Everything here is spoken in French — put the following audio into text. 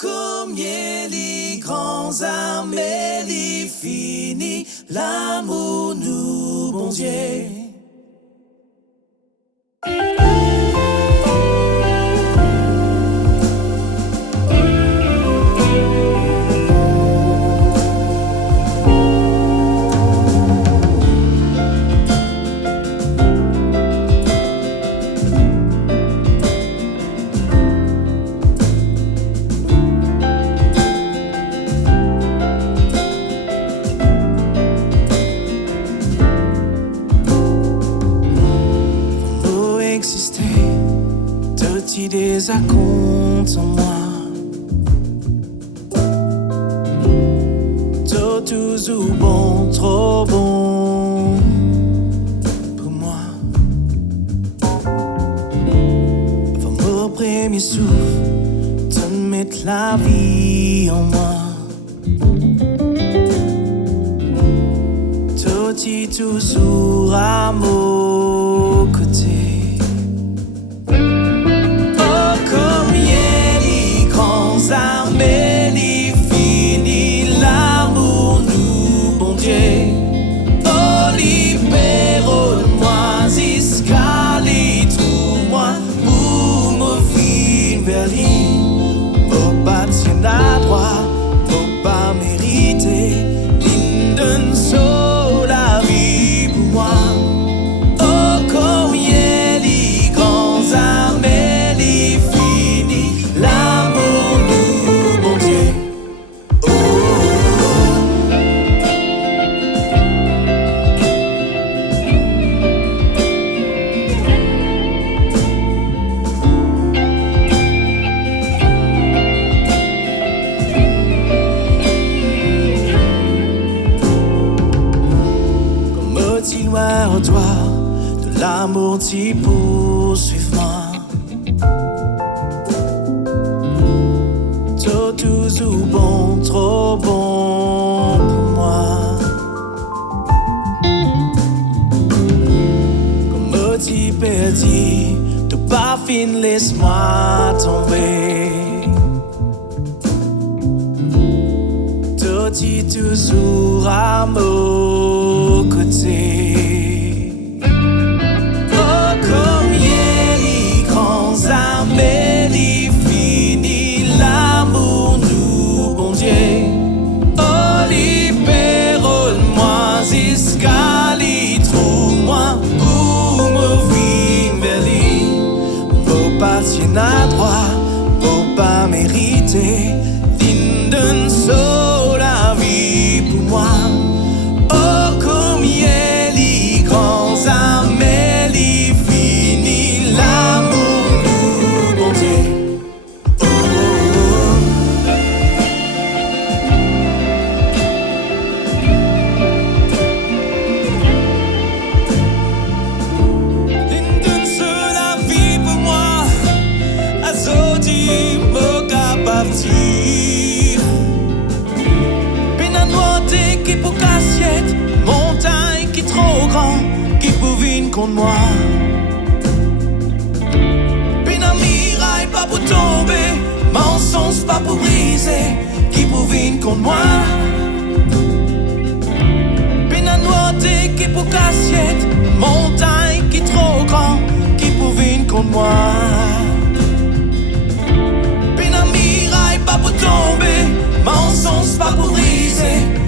combien les grands armées, les finis, l'amour nous, bon Dieu. Des acomptes en moi, tout toujours bon, trop bon pour moi. Avant mon premier souffle, de mettre la vie en moi. Tout est toujours à mon côté. Armées, les finis, l'amour nous, bon Dieu. Oh, libère-moi, escale, trouve-moi, pour me vivre vers lui. Pour pas tienne à droite, pour pas mériter, il donne sur la vie pour moi. Oh, combien les grands armées, les finis, l'amour. Toi, de l'amour t'y poursuive moi. Tout toujours bon, trop bon pour moi. Comme t'y perdu, de pas fin, laisse-moi tomber. Tout est toujours à mon côté. Tiens à droite pour pas mériter, il donne sur la vie pour moi. Oh, combien les grands armées, les finis, l'amour nous, bon Dieu. Qui pour cassiette, montagne qui trop grand, qui pour vine contre moi. Pina miraille pas pour tomber, mensonge pas pour briser, qui pour vine contre moi. Pina noité qui pour cassiette, montagne qui trop grand, qui pour vine contre moi. Pina miraille pas pour tomber, mensonge pas pour briser.